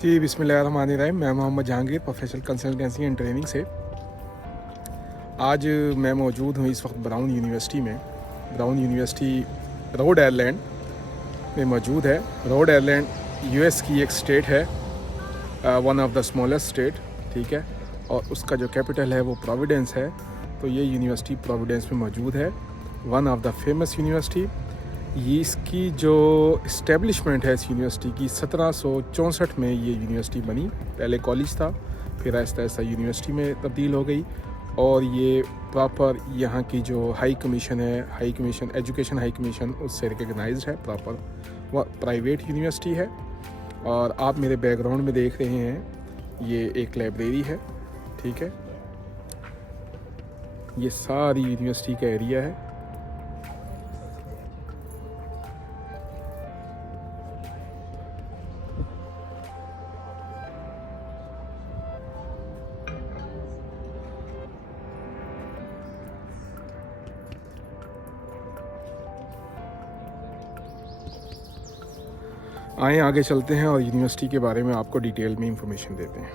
जी बिस्मिल्लाहिर्रहमानिर्रहीम। मैं Mohammad Jahangir, professional consultancy and training से। आज मैं मौजूद हूँ इस वक्त ब्राउन यूनिवर्सिटी में। ब्राउन यूनिवर्सिटी रोड आयरलैंड में मौजूद है। रोड आयरलैंड यूएस की एक स्टेट है, one of the smallest state, ठीक है। और उसका जो कैपिटल है वो प्रोविडेंस है। तो ये यूनिवर्सिटी प्रोविडेंस में मौजूद है, one of the famous university. ये इसकी जो इस्टेब्लिशमेंट है इस यूनिवर्सिटी की, 1764 में ये यूनिवर्सिटी बनी। पहले कॉलेज था, फिर आहिस्ता आहिस्ता यूनिवर्सिटी में तब्दील हो गई। और ये प्रॉपर यहाँ की जो हाई कमीशन है, high commission education high commission, उससे रिकगनाइज्ड है। प्रॉपर वह प्राइवेट यूनिवर्सिटी है। और आप मेरे बैकग्राउंड में देख रहे हैं, ये एक लाइब्रेरी है, ठीक है। ये सारी यूनिवर्सिटी का एरिया है। आए आगे चलते हैं और यूनिवर्सिटी के बारे में आपको डिटेल में इंफॉर्मेशन देते हैं।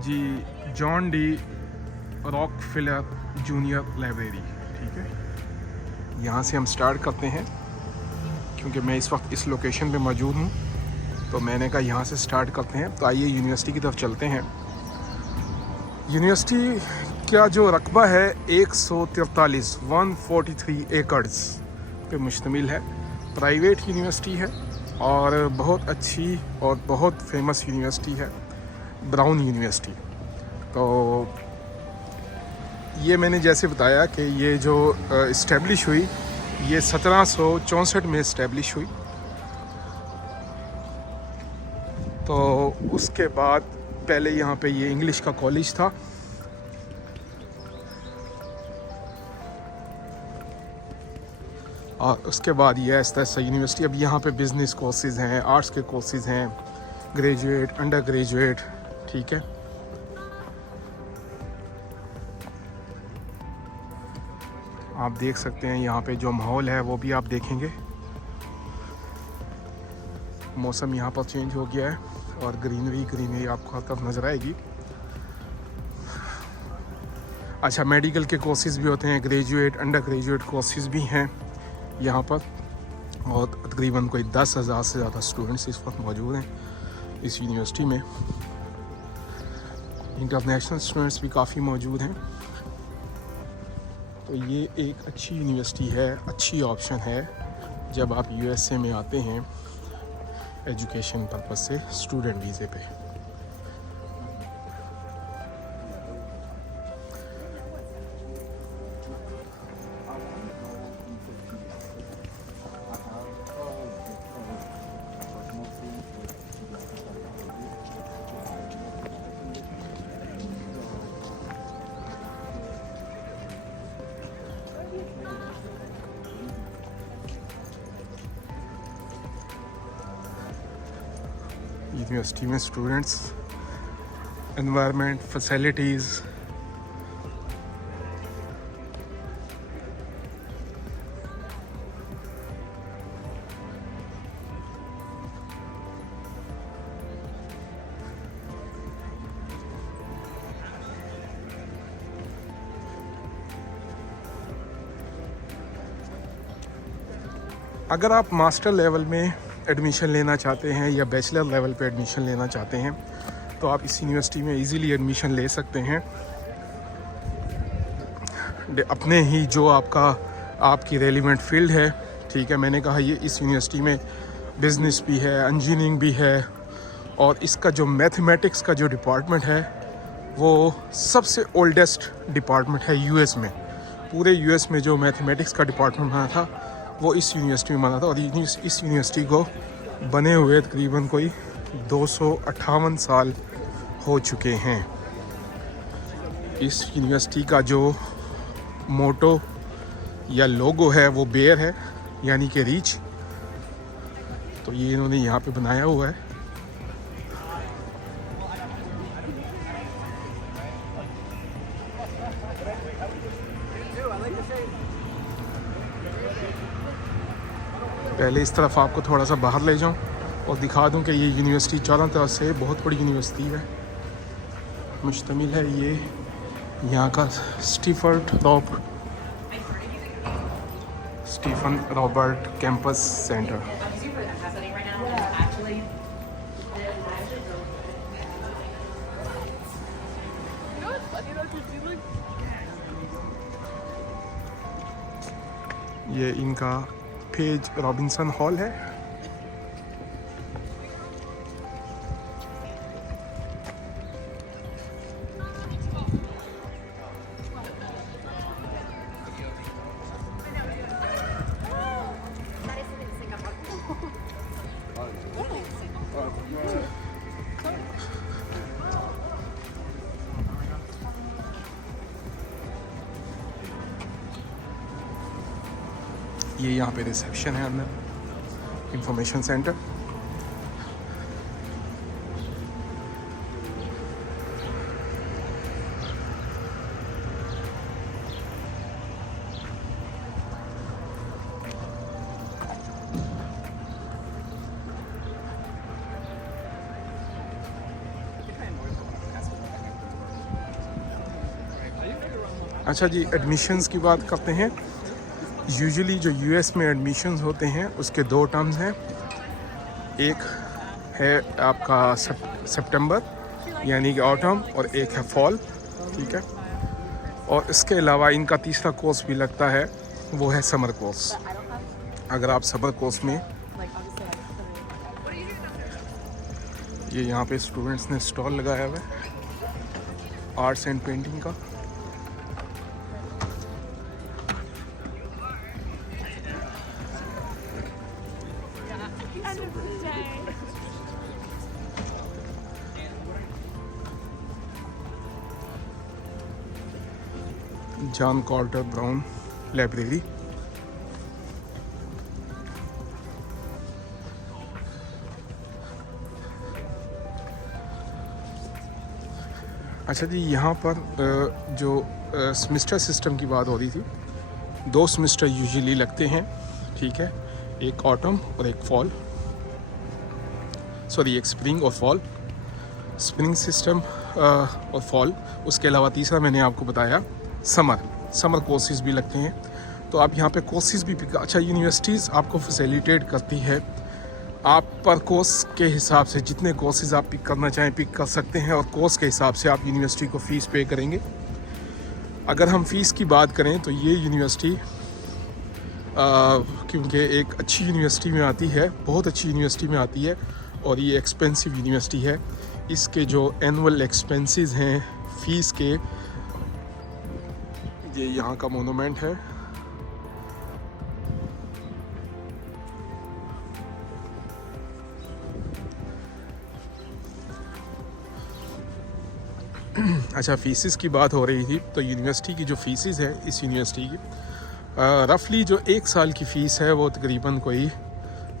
जी, John D Rockefeller junior library, ठीक है। यहाँ से हम स्टार्ट करते हैं, क्योंकि मैं इस वक्त इस लोकेशन पे मौजूद हूँ, तो मैंने कहा यहाँ से स्टार्ट करते हैं। तो आइए यूनिवर्सिटी की तरफ चलते हैं। यूनिवर्सिटी का जो रकबा है 143 एकड़्स पे मुश्तमिल है। प्राइवेट यूनिवर्सिटी है और बहुत अच्छी और बहुत फेमस यूनिवर्सिटी है, ब्राउन यूनिवर्सिटी। तो ये मैंने जैसे बताया कि ये जो इस्टेब्लिश हुई, ये 1764 में इस्टेब्लिश हुई। तो उसके बाद पहले यहाँ पे ये इंग्लिश का कॉलेज था। और उसके बाद ये आहिस्ता आहिस्ता यूनिवर्सिटी, अब यहाँ पे बिज़नेस कोर्सेज हैं, आर्ट्स के कोर्सेज हैं, ग्रेजुएट, अंडर ग्रेजुएट, ठीक है। आप देख सकते हैं यहाँ पे जो माहौल है वो भी आप देखेंगे। मौसम यहाँ पर चेंज हो गया है और ग्रीनरी आपको हर तरफ नज़र आएगी। अच्छा, मेडिकल के कोर्सेज भी होते हैं, ग्रेजुएट, अंडर ग्रेजुएट कोर्सेज भी हैं यहाँ पर। और तकरीबन कोई 10,000 से ज़्यादा स्टूडेंट्स इस वक्त मौजूद हैं इस यूनिवर्सिटी में। इंटरनेशनल स्टूडेंट्स भी काफ़ी मौजूद हैं। तो ये एक अच्छी यूनिवर्सिटी है, अच्छी ऑप्शन है जब आप यूएसए में आते हैं एजुकेशन पर्पस से, स्टूडेंट वीज़े पे। यूनिवर्सिटी में स्टूडेंट्स, एनवायरनमेंट, फैसिलिटीज़, अगर आप मास्टर लेवल में एडमिशन लेना चाहते हैं या बैचलर लेवल पे एडमिशन लेना चाहते हैं तो आप इस यूनिवर्सिटी में इजीली एडमिशन ले सकते हैं। अपने ही जो आपकी रेलिवेंट फील्ड है, ठीक है। मैंने कहा ये इस यूनिवर्सिटी में बिज़नेस भी है, इंजीनियरिंग भी है। और इसका जो मैथमेटिक्स का जो डिपार्टमेंट है वो सबसे ओल्डेस्ट डिपार्टमेंट है यूएस में। पूरे यूएस में जो मैथमेटिक्स का डिपार्टमेंट बना था वो इस यूनिवर्सिटी में बना था। और इस यूनिवर्सिटी को बने हुए तकरीबन कोई 258 साल हो चुके हैं। इस यूनिवर्सिटी का जो मोटो या लोगो है वो बेयर है, यानी कि रीच। तो ये इन्होंने यहाँ पे बनाया हुआ है। पहले इस तरफ आपको थोड़ा सा बाहर ले जाऊं और दिखा दूं कि ये यूनिवर्सिटी चारों तरफ से बहुत बड़ी यूनिवर्सिटी है, मुश्तमिल है ये यहाँ का स्टीफन रॉबर्ट कैंपस सेंटर। ये इनका पेज रॉबिन्सन हॉल है। ये यहाँ पे रिसेप्शन है अंदर, इंफॉर्मेशन सेंटर। अच्छा जी, एडमिशन्स की बात करते हैं। यूजुअली जो यूएस में एडमिशन्स होते हैं उसके दो टर्म्स हैं। एक है आपका सितंबर यानी कि ऑटम, और एक है फॉल, ठीक है। और इसके अलावा इनका तीसरा कोर्स भी लगता है, वो है समर कोर्स। अगर आप समर कोर्स में, ये यहाँ पे स्टूडेंट्स ने स्टॉल लगाया हुआ है आर्ट्स एंड पेंटिंग का। John Carter Brown library. अच्छा जी, यहाँ पर जो सेमेस्टर सिस्टम की बात हो रही थी, 2 सेमेस्टर यूजुअली लगते हैं, ठीक है। एक ऑटम और एक फॉल, सॉरी एक स्प्रिंग और फॉल, स्प्रिंग सिस्टम और फॉल। उसके अलावा तीसरा मैंने आपको बताया समर कोर्सेज भी लगते हैं। तो आप यहाँ पे कोर्सेज भी अच्छा, यूनिवर्सिटीज़ आपको फैसिलिटेट करती है, आप पर कोर्स के हिसाब से जितने कोर्सेज आप पिक करना चाहें पिक कर सकते हैं, और कोर्स के हिसाब से आप यूनिवर्सिटी को फ़ीस पे करेंगे। अगर हम फ़ीस की बात करें तो ये यूनिवर्सिटी क्योंकि एक अच्छी यूनिवर्सिटी में आती है, बहुत अच्छी यूनिवर्सिटी में आती है, और ये एक्सपेंसिव यूनिवर्सिटी है। इसके जो एनुअल एक्सपेंसेस हैं फ़ीस के, ये यहाँ का मोनूमेंट है, अच्छा फ़ीसिस की बात हो रही थी, तो यूनिवर्सिटी की जो फ़ीसिस है इस यूनिवर्सिटी की रफली जो 1 साल की फ़ीस है वो तकरीबन कोई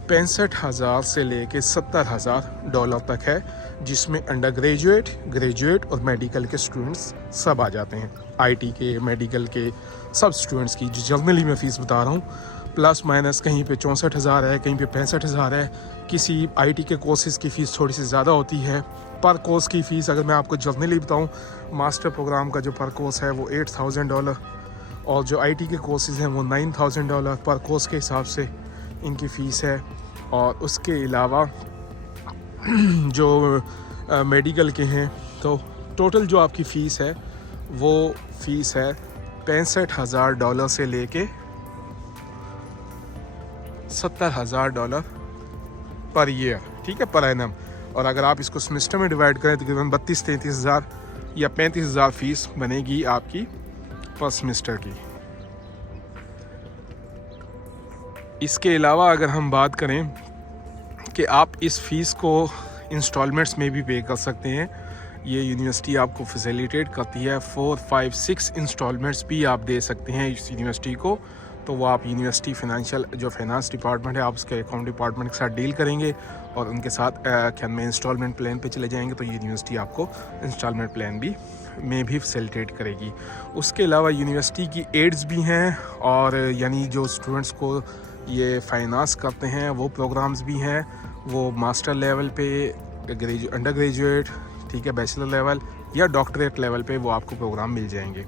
65,000 से लेके $70,000 तक है, जिसमें अंडर ग्रेजुएट, ग्रेजुएट और मेडिकल के स्टूडेंट्स सब आ जाते हैं। आईटी के, मेडिकल के सब स्टूडेंट्स की जो जनरली मैं फ़ीस बता रहा हूँ, प्लस माइनस कहीं पे 64,000 है, कहीं पे 65,000 है। किसी आईटी के कोर्सेज़ की फ़ीस थोड़ी सी ज़्यादा होती है। पर कोर्स की फ़ीस अगर मैं आपको जनरली बताऊँ, मास्टर प्रोग्राम का जो पर कोर्स है वो $8,000, और जो आईटी के कोर्सेज़ हैं वो $9,000 पर कोर्स के हिसाब से इनकी फ़ीस है। और उसके अलावा जो मेडिकल के हैं, तो टोटल जो आपकी फ़ीस है वो फ़ीस है $65,000 से लेके $70,000 पर ईयर, ठीक है, पर एनम। और अगर आप इसको सेमेस्टर में डिवाइड करें तो तकरीबन 32-33,000 या 35,000 फ़ीस बनेगी आपकी पर सेमेस्टर की। इसके अलावा अगर हम बात करें कि आप इस फ़ीस को इंस्टॉलमेंट्स में भी पे कर सकते हैं, ये यूनिवर्सिटी आपको फैसिलिटेट करती है। 4, 5, 6 इंस्टॉलमेंट्स भी आप दे सकते हैं इस यूनिवर्सिटी को। तो वो आप यूनिवर्सिटी फाइनेंस डिपार्टमेंट है, आप उसके अकाउंट डिपार्टमेंट के साथ डील करेंगे और उनके साथ क्या में इंस्टॉलमेंट प्लान पे चले जाएंगे, तो यूनिवर्सिटी आपको इंस्टॉलमेंट प्लान में भी फैसिलिटेट करेगी। उसके अलावा यूनिवर्सिटी की एड्स भी हैं, और यानी जो स्टूडेंट्स को ये फाइनेंस करते हैं वो प्रोग्राम्स भी हैं, वो मास्टर लेवल पे, अंडर ग्रेजुएट, ठीक है, बैचलर लेवल या डॉक्टरेट लेवल पे वो आपको प्रोग्राम मिल जाएंगे।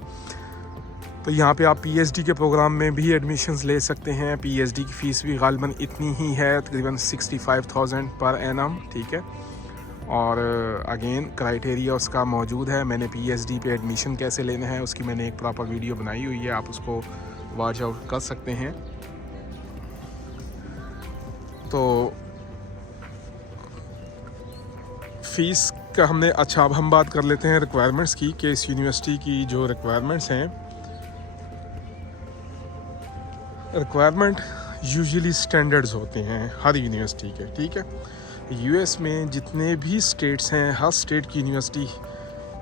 तो यहाँ पे आप पीएचडी के प्रोग्राम में भी एडमिशन्स ले सकते हैं। पीएचडी की फ़ीस भी गालिबन इतनी ही है, तकरीबन 65,000 पर एनम, ठीक है। और अगेन क्राइटेरिया उसका मौजूद है। मैंने पीएचडी पे एडमिशन कैसे लेना है उसकी मैंने एक प्रॉपर वीडियो बनाई हुई है, आप उसको वॉच आउट कर सकते हैं। तो फ़ीस का हमने, अच्छा अब हम बात कर लेते हैं रिक्वायरमेंट्स की, कि इस यूनिवर्सिटी की जो रिक्वायरमेंट्स हैं, रिक्वायरमेंट यूजुअली स्टैंडर्ड्स होते हैं हर यूनिवर्सिटी के, ठीक है। यूएस में जितने भी स्टेट्स हैं, हर स्टेट की यूनिवर्सिटी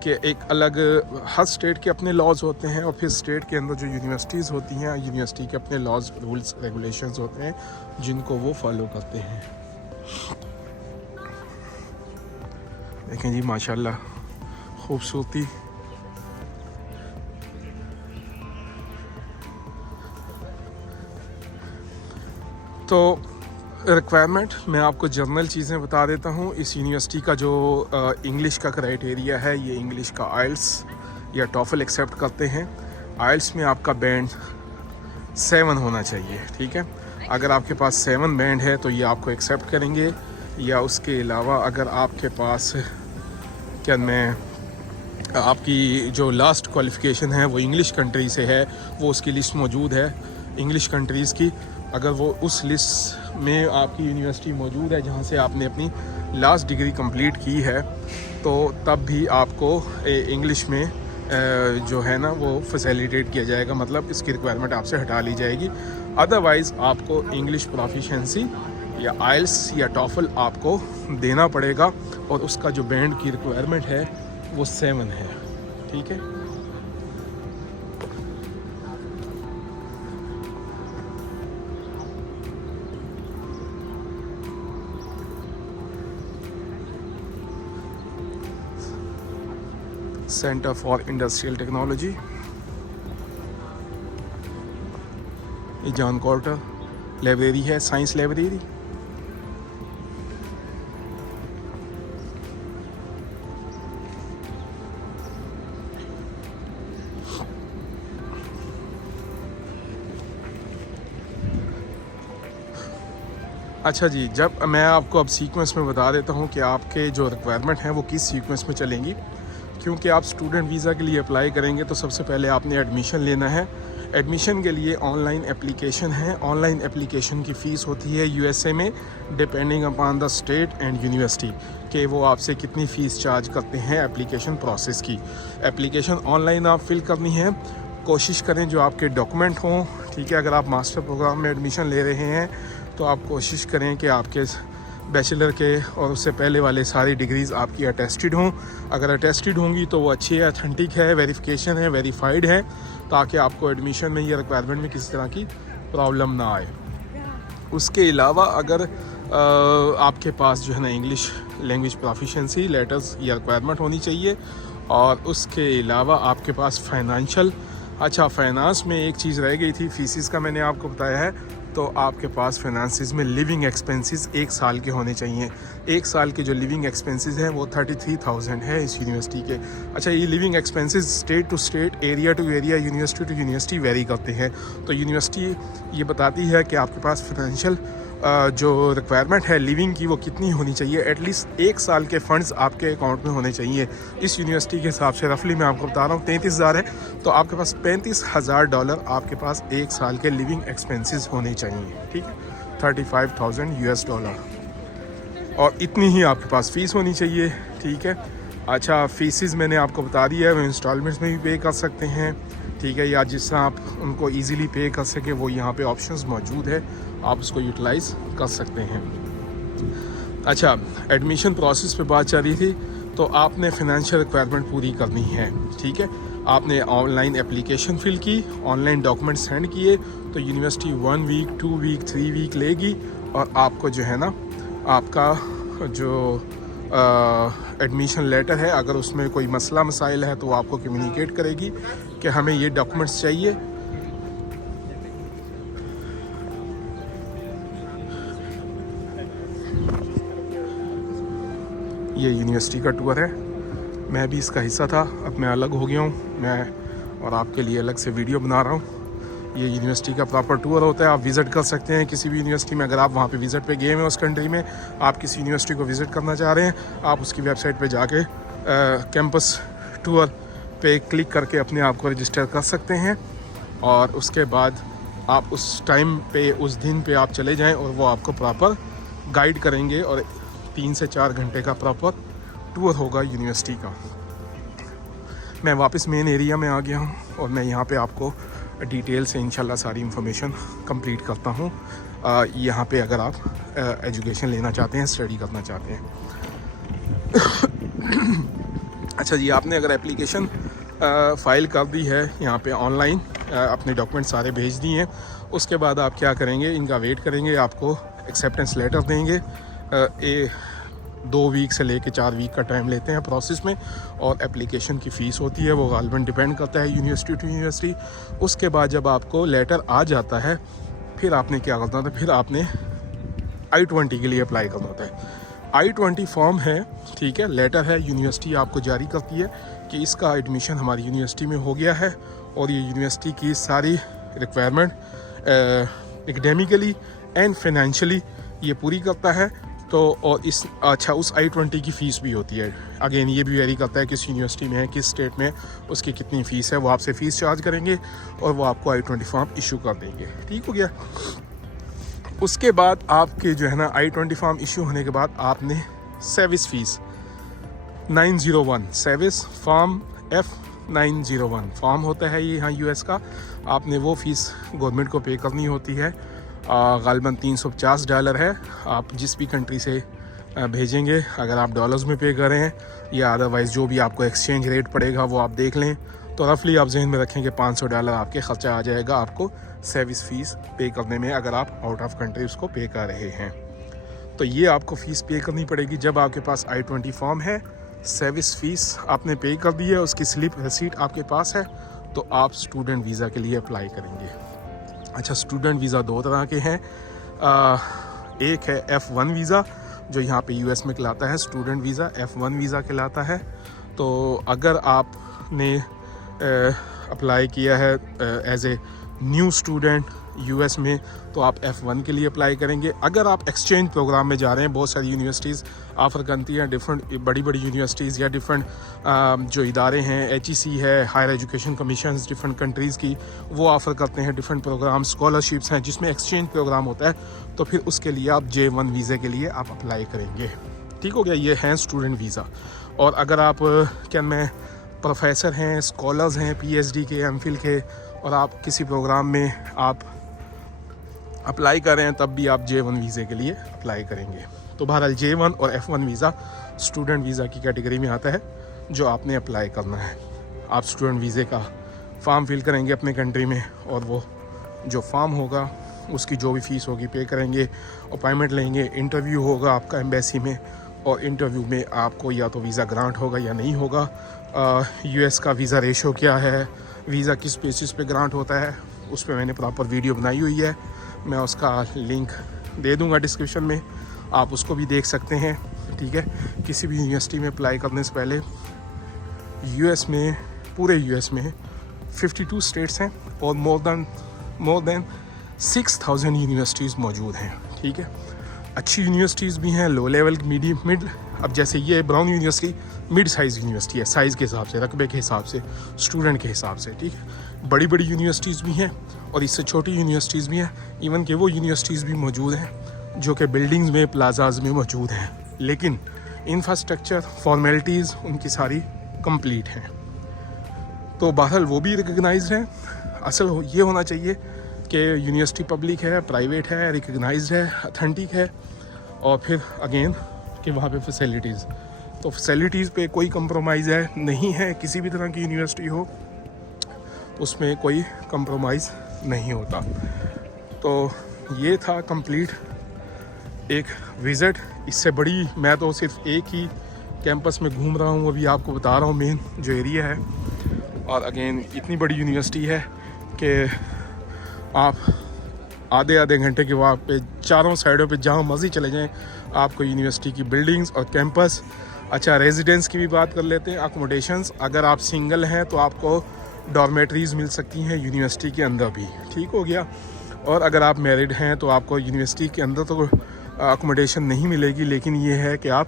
के एक अलग, हर स्टेट के अपने लॉज होते हैं, और फिर स्टेट के अंदर जो यूनिवर्सिटीज़ होती हैं, यूनिवर्सिटी के अपने लॉज, रूल्स, रेगुलेशंस होते हैं जिनको वो फॉलो करते हैं। देखें जी माशाल्लाह खूबसूरती। तो रिक्वायरमेंट मैं आपको जनरल चीज़ें बता देता हूँ। इस यूनिवर्सिटी का जो इंग्लिश का क्राइटेरिया है, ये इंग्लिश का आइल्स या टॉफल एक्सेप्ट करते हैं। आइल्स में आपका बैंड 7 होना चाहिए, ठीक है। अगर आपके पास 7 बैंड है तो ये आपको एक्सेप्ट करेंगे, या उसके अलावा अगर आपके पास क्या मैं आपकी जो लास्ट क्वालिफ़िकेशन है वो इंग्लिश कंट्री से है, वो उसकी लिस्ट मौजूद है इंग्लिश कंट्रीज़ की। अगर वो उस लिस्ट में आपकी यूनिवर्सिटी मौजूद है जहाँ से आपने अपनी लास्ट डिग्री कंप्लीट की है, तो तब भी आपको इंग्लिश में जो है ना वो फैसिलिटेट किया जाएगा, मतलब इसकी रिक्वायरमेंट आपसे हटा ली जाएगी। अदरवाइज़ आपको इंग्लिश प्रोफिशिएंसी या आइल्स या टॉफल आपको देना पड़ेगा, और उसका जो बैंड की रिक्वायरमेंट है वो 7 है, ठीक है। सेंटर फॉर इंडस्ट्रियल टेक्नोलॉजी, ये जॉन कॉर्टर लाइब्रेरी है, साइंस लाइब्रेरी। अच्छा जी, जब मैं आपको अब सीक्वेंस में बता देता हूँ कि आपके जो रिक्वायरमेंट हैं वो किस सीक्वेंस में चलेंगी। क्योंकि आप स्टूडेंट वीज़ा के लिए अप्लाई करेंगे तो सबसे पहले आपने एडमिशन लेना है। एडमिशन के लिए ऑनलाइन एप्लीकेशन है। ऑनलाइन एप्लीकेशन की फ़ीस होती है यूएसए में, depending upon the state and university, कि वो आपसे कितनी फ़ीस चार्ज करते हैं एप्लीकेशन प्रोसेस की। एप्लीकेशन ऑनलाइन आप फिल करनी है। कोशिश करें जो आपके डॉक्यूमेंट हों, ठीक है। अगर आप मास्टर प्रोग्राम में एडमिशन ले रहे हैं तो आप कोशिश करें कि आपके बैचलर के और उससे पहले वाले सारी डिग्रीज़ आपकी अटेस्टेड हों। अगर अटेस्टेड होंगी तो वो अच्छी है, अथेंटिक है, वेरिफिकेशन है, वेरीफाइड है, ताकि आपको एडमिशन में या रिक्वायरमेंट में किसी तरह की प्रॉब्लम ना आए। उसके अलावा अगर आपके पास जो है ना इंग्लिश लैंग्वेज प्रोफिशिएंसी लेटर्स या रिक्वायरमेंट होनी चाहिए, और उसके अलावा आपके पास फाइनेंशियल, अच्छा फाइनेंस में एक चीज़ रह गई थी, फीसिस का मैंने आपको बताया है। तो आपके पास फाइनेंसिस में लिविंग एक्सपेंसेस 1 साल के होने चाहिए। 1 साल के जो लिविंग एक्सपेंसेस हैं वो 33,000 है इस यूनिवर्सिटी के। अच्छा, ये living expenses state to state, area to area, university to university vary करते हैं। तो यूनिवर्सिटी ये बताती है कि आपके पास फाइनेंशियल जो रिक्वायरमेंट है लिविंग की वो कितनी होनी चाहिए। एटलीस्ट 1 साल के फ़ंड्स आपके अकाउंट में होने चाहिए। इस यूनिवर्सिटी के हिसाब से रफली मैं आपको बता रहा हूँ 33,000 है, तो आपके पास $35,000 आपके पास 1 साल के लिविंग एक्सपेंसेस होने चाहिए, ठीक है। $35,000 और इतनी ही आपके पास फ़ीस होनी चाहिए, ठीक है। अच्छा, फ़ीसिस मैंने आपको बता दी है, वो इंस्टॉलमेंट्स में भी पे कर सकते हैं, ठीक है, या जिससे आप उनको इजीली पे कर सके वो यहाँ पे ऑप्शंस मौजूद है, आप उसको यूटिलाइज़ कर सकते हैं। अच्छा, एडमिशन प्रोसेस पे बात चल रही थी, तो आपने फाइनेंशियल रिक्वायरमेंट पूरी करनी है, ठीक है। आपने ऑनलाइन एप्लीकेशन फिल की, ऑनलाइन डॉक्यूमेंट सेंड किए, तो यूनिवर्सिटी 1 वीक, 2 वीक, 3 वीक लेगी, और आपको जो है ना आपका जो एडमिशन लेटर है, अगर उसमें कोई मसला मसाइल है तो वो आपको कम्युनिकेट करेगी कि हमें ये डॉक्यूमेंट्स चाहिए। ये यूनिवर्सिटी का टूर है। मैं भी इसका हिस्सा था, अब मैं अलग हो गया हूँ, मैं और आपके लिए अलग से वीडियो बना रहा हूँ। ये यूनिवर्सिटी का प्रॉपर टूर होता है, आप विज़िट कर सकते हैं किसी भी यूनिवर्सिटी में। अगर आप वहाँ पे विज़िट पे गए हैं उस कंट्री में, आप किसी यूनिवर्सिटी को विज़िट करना चाह रहे हैं, आप उसकी वेबसाइट पे जाके कैंपस टूर पे क्लिक करके अपने आप को रजिस्टर कर सकते हैं। और उसके बाद आप उस टाइम पे, उस दिन पे आप चले जाएं और वो आपको प्रॉपर गाइड करेंगे और 3 से 4 घंटे का प्रॉपर टूर होगा यूनिवर्सिटी का। मैं वापस मेन एरिया में आ गया हूँ और मैं यहाँ पे आपको डिटेल से इंशाल्लाह सारी इन्फॉर्मेशन कंप्लीट करता हूँ। यहाँ पे अगर आप एजुकेशन लेना चाहते हैं, स्टडी करना चाहते हैं। अच्छा जी, आपने अगर एप्लीकेशन फ़ाइल कर दी है यहाँ पे ऑनलाइन, अपने डॉक्यूमेंट सारे भेज दिए हैं, उसके बाद आप क्या करेंगे, इनका वेट करेंगे, आपको एक्सेप्टेंस लेटर देंगे। 2 वीक से लेके 4 वीक का टाइम लेते हैं प्रोसेस में। और एप्लीकेशन की फ़ीस होती है, वो गालिबन डिपेंड करता है यूनिवर्सिटी टू यूनिवर्सिटी। उसके बाद जब आपको लेटर आ जाता है, फिर आपने क्या करना होता है, फिर आपने I-20 के लिए अप्लाई करना होता है। I-20 फॉर्म है, ठीक है, लेटर है, यूनिवर्सिटी आपको जारी करती है कि इसका एडमिशन हमारी यूनिवर्सिटी में हो गया है और ये यूनिवर्सिटी की सारी रिक्वायरमेंट एकेडमिकली एंड फाइनेंशियली ये पूरी करता है। तो और इस अच्छा, उस I-20 की फ़ीस भी होती है। अगेन ये भी वेरी करता है किस यूनिवर्सिटी में है, किस स्टेट में, उसकी कितनी फ़ीस है। वो आपसे फ़ीस चार्ज करेंगे और वो आपको I-20 फॉर्म इशू कर देंगे। ठीक हो गया। उसके बाद आपके जो है ना I-20 फॉर्म इशू होने के बाद आपने service fees 901 service form F901 form होता है ये यहाँ US का, आपने वो फ़ीस गवर्नमेंट को पे करनी होती है। गालिबन $350 है। आप जिस भी कंट्री से भेजेंगे, अगर आप डॉलर्स में पे कर रहे हैं या अदरवाइज़ जो भी आपको एक्सचेंज रेट पड़ेगा वो आप देख लें, तो रफली आप जहन में रखें कि $500 आपके ख़र्चा आ जाएगा आपको सर्विस फ़ीस पे करने में, अगर आप आउट ऑफ कंट्री उसको पे कर रहे हैं। तो ये आपको फ़ीस पे करनी पड़ेगी जब आपके पास I-20 फॉर्म है, सर्विस फ़ीस आपने पे कर दी है, उसकी स्लिप रिसीट आपके पास है, तो आप स्टूडेंट वीज़ा के लिए अप्लाई करेंगे। अच्छा, स्टूडेंट वीज़ा 2 तरह के हैं। एक है F1 वीज़ा जो यहाँ पे US में कहलाता है स्टूडेंट वीज़ा, F1 वीज़ा कहलाता है। तो अगर आपने अप्लाई किया है as a new student US में, तो आप F1 के लिए अप्लाई करेंगे। अगर आप एक्सचेंज प्रोग्राम में जा रहे हैं, बहुत सारी यूनिवर्सिटीज़ ऑफ़र करती हैं, डिफरेंट बड़ी बड़ी यूनिवर्सिटीज़ या डिफरेंट जो इदारे हैं, HEC है, higher education commission different countries की, वो ऑफ़र करते हैं डिफरेंट प्रोग्राम, स्कॉलरशिप्स हैं जिसमें एक्सचेंज प्रोग्राम होता है, तो फिर उसके लिए आप J1 वीज़े के लिए आप अप्लाई करेंगे। ठीक हो गया, ये है स्टूडेंट वीज़ा। और अगर आप क्या मैं प्रोफेसर हैं, स्कॉलर्स हैं, PhD के, MPhil के, और आप किसी प्रोग्राम में आप अप्लाई कर रहे हैं, तब भी आप J1 वीज़े के लिए अप्लाई करेंगे। तो बहरहाल J1 और F1 वीज़ा स्टूडेंट वीज़ा की कैटेगरी में आता है जो आपने अप्लाई करना है। आप स्टूडेंट वीज़े का फॉर्म फिल करेंगे अपने कंट्री में, और वो जो फॉर्म होगा उसकी जो भी फ़ीस होगी पे करेंगे, अपॉइंटमेंट लेंगे, इंटरव्यू होगा आपका एम्बेसी में, और इंटरव्यू में आपको या तो वीज़ा ग्रांट होगा या नहीं होगा। US का वीज़ा रेशो क्या है, वीज़ा किस बेसिस पे ग्रांट होता है, उस पर मैंने प्रॉपर वीडियो बनाई हुई है, मैं उसका लिंक दे दूंगा डिस्क्रिप्शन में, आप उसको भी देख सकते हैं। ठीक है, किसी भी यूनिवर्सिटी में अप्लाई करने से पहले US में, पूरे US में 52 स्टेट्स हैं और मोर देन 6000 यूनिवर्सिटीज़ मौजूद हैं। ठीक है, अच्छी यूनिवर्सिटीज़ भी हैं, लो लेवल, मीडियम, मिड। अब जैसे ये brown university mid size university है, साइज़ के हिसाब से, रकबे के हिसाब से, स्टूडेंट के हिसाब से। ठीक है, बड़ी बड़ी यूनिवर्सिटीज़ भी हैं और इससे छोटी यूनिवर्सिटीज़ भी हैं। इवन कि वो यूनिवर्सिटीज़ भी मौजूद हैं जो कि बिल्डिंग्स में, प्लाजाज में मौजूद हैं, लेकिन इंफ्रास्ट्रक्चर, फॉर्मेलिटीज़ उनकी सारी कंप्लीट हैं। तो बहरहाल वो भी रिकगनाइज्ड हैं। असल ये होना चाहिए कि यूनिवर्सिटी पब्लिक है, प्राइवेट है, रिकगनाइज्ड है, अथेंटिक है, और फिर अगेन कि वहाँ पे फैसिलिटीज़, तो फैसिलिटीज़ पे कोई कंप्रोमाइज़ है नहीं है। किसी भी तरह की यूनिवर्सिटी हो उसमें कोई कंप्रोमाइज़ नहीं होता। तो ये था कंप्लीट एक विज़िट। इससे बड़ी मैं तो सिर्फ एक ही कैंपस में घूम रहा हूँ, अभी आपको बता रहा हूँ मेन जो एरिया है। और अगेन इतनी बड़ी यूनिवर्सिटी है कि आप आधे घंटे के वहाँ पे चारों साइडों पे जहाँ मर्जी चले जाएं, आपको यूनिवर्सिटी की बिल्डिंग्स और कैंपस अच्छा, रेजिडेंस की भी बात कर लेते हैं। अकोमोडेशंस, अगर आप सिंगल हैं तो आपको डॉर्मेटरीज़ मिल सकती हैं यूनिवर्सिटी के अंदर भी, ठीक हो गया। और अगर आप मैरिड हैं तो आपको यूनिवर्सिटी के अंदर तो अकोमोडेशन नहीं मिलेगी, लेकिन ये है कि आप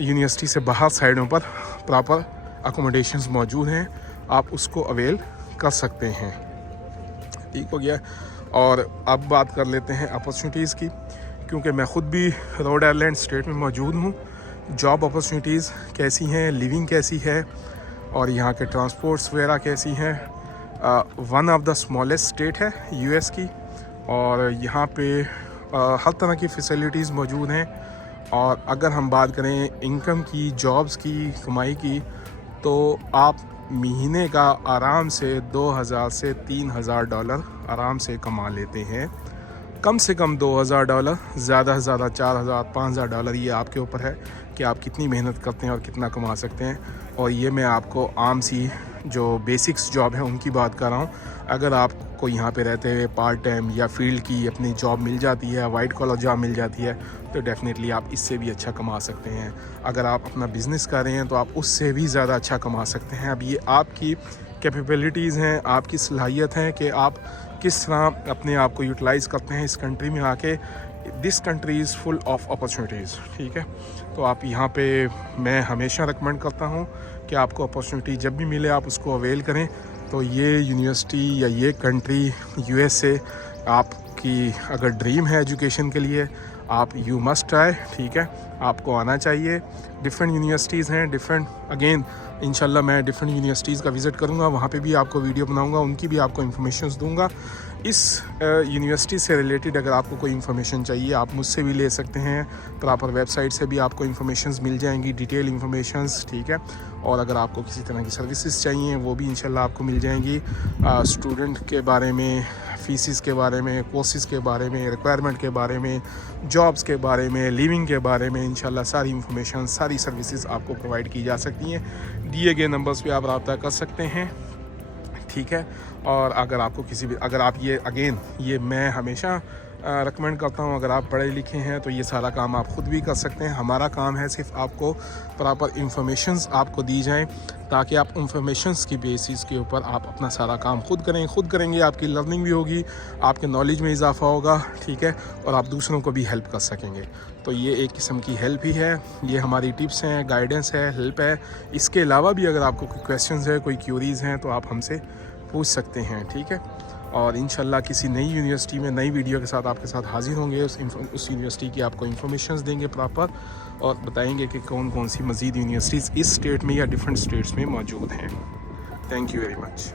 यूनिवर्सिटी से बाहर साइडों पर प्रॉपर अकोमोडेशंस मौजूद हैं, आप उसको अवेल कर सकते हैं, ठीक हो गया। और अब बात कर लेते हैं अपॉर्चुनिटीज़ की, क्योंकि मैं ख़ुद भी रोड आइलैंड स्टेट में मौजूद हूँ। जॉब अपॉर्चुनिटीज़ कैसी हैं, लिविंग कैसी है, और यहाँ के ट्रांसपोर्ट्स वगैरह कैसी हैं। One of the smallest state है यूएस की, और यहाँ पे हर तरह की फ़ैसिलिटीज़ मौजूद हैं। और अगर हम बात करें इनकम की, जॉब्स की, कमाई की, तो आप महीने का आराम से 2000 से 3000 डॉलर आराम से कमा लेते हैं। कम से कम $2000, ज़्यादा से ज़्यादा 4000 5000 डॉलर, ये आपके ऊपर है कि आप कितनी मेहनत करते हैं और कितना कमा सकते हैं। और ये मैं आपको आम सी जो बेसिक्स जॉब है उनकी बात कर रहा हूँ। अगर आपको यहाँ पे रहते हुए पार्ट टाइम या फील्ड की अपनी जॉब मिल जाती है, वाइट कॉलर जॉब मिल जाती है, तो डेफिनेटली आप इससे भी अच्छा कमा सकते हैं। अगर आप अपना बिज़नेस कर रहे हैं तो आप उससे भी ज़्यादा अच्छा कमा सकते हैं। अब ये आपकी कैपेबिलिटीज़ हैं, आपकी सलाहियत है कि आप किस तरह अपने आप को यूटिलाइज़ करते हैं इस कंट्री में आके। This country is full of opportunities, ठीक है। तो आप यहाँ पे, मैं हमेशा रिकमेंड करता हूँ कि आपको अपॉर्चुनिटी जब भी मिले आप उसको अवेल करें। तो ये यूनिवर्सिटी या ये कंट्री यूएसए आपकी अगर ड्रीम है एजुकेशन के लिए, आप यू मस्ट ट्राई, ठीक है, आपको आना चाहिए। डिफरेंट यूनिवर्सिटीज़ हैं, डिफरेंट, अगेन इंशाल्लाह मैं डिफरेंट यूनिवर्सिटीज़ का विज़िट करूंगा, वहाँ पे भी आपको वीडियो बनाऊंगा, उनकी भी आपको इन्फॉर्मेशंस दूंगा। इस यूनिवर्सिटी से रिलेटेड अगर आपको कोई इन्फॉर्मेशन चाहिए आप मुझसे भी ले सकते हैं। प्रॉपर वेबसाइट से भी आपको इन्फॉर्मेशंस मिल जाएंगी, डिटेल इन्फॉर्मेशंस, ठीक है। और अगर आपको किसी तरह की सर्विसेज चाहिए वो भी इंशाल्लाह आपको मिल जाएंगी। स्टूडेंट के बारे में, फ़ीसिस के बारे में, कोर्सेज़ के बारे में, रिक्वायरमेंट के बारे में, जॉब्स के बारे में, लिविंग के बारे में, इंशाल्लाह सारी इन्फॉर्मेशन, सारी सर्विसेज आपको प्रोवाइड की जा सकती हैं। दिए गए नंबर्स पे आप रब्ता कर सकते हैं, ठीक है। और अगर आपको किसी भी, अगर आप ये, अगेन ये मैं हमेशा रिकमेंड करता हूँ, अगर आप पढ़े लिखे हैं तो ये सारा काम आप ख़ुद भी कर सकते हैं। हमारा काम है सिर्फ आपको प्रॉपर इंफॉर्मेशंस आपको दी जाएं, ताकि आप इंफॉर्मेशंस की बेसिस के ऊपर आप अपना सारा काम खुद करें। खुद करेंगे आपकी लर्निंग भी होगी, आपके नॉलेज में इजाफा होगा, ठीक है, और आप दूसरों को भी हेल्प कर सकेंगे। तो ये एक किस्म की हेल्प ही है, ये हमारी टिप्स हैं, गाइडेंस है, हेल्प है। इसके अलावा भी अगर आपको कोई क्वेश्चंस है, कोई क्यूरीज़ हैं, तो आप हमसे पूछ सकते हैं, ठीक है। और इंशाल्लाह किसी नई यूनिवर्सिटी में नई वीडियो के साथ आपके साथ हाजिर होंगे। उस यूनिवर्सिटी की आपको इन्फॉर्मेशंस देंगे प्रॉपर, और बताएंगे कि कौन कौन सी मज़ीद यूनिवर्सिटीज़ इस स्टेट में या डिफरेंट स्टेट्स में मौजूद हैं। Thank you very much.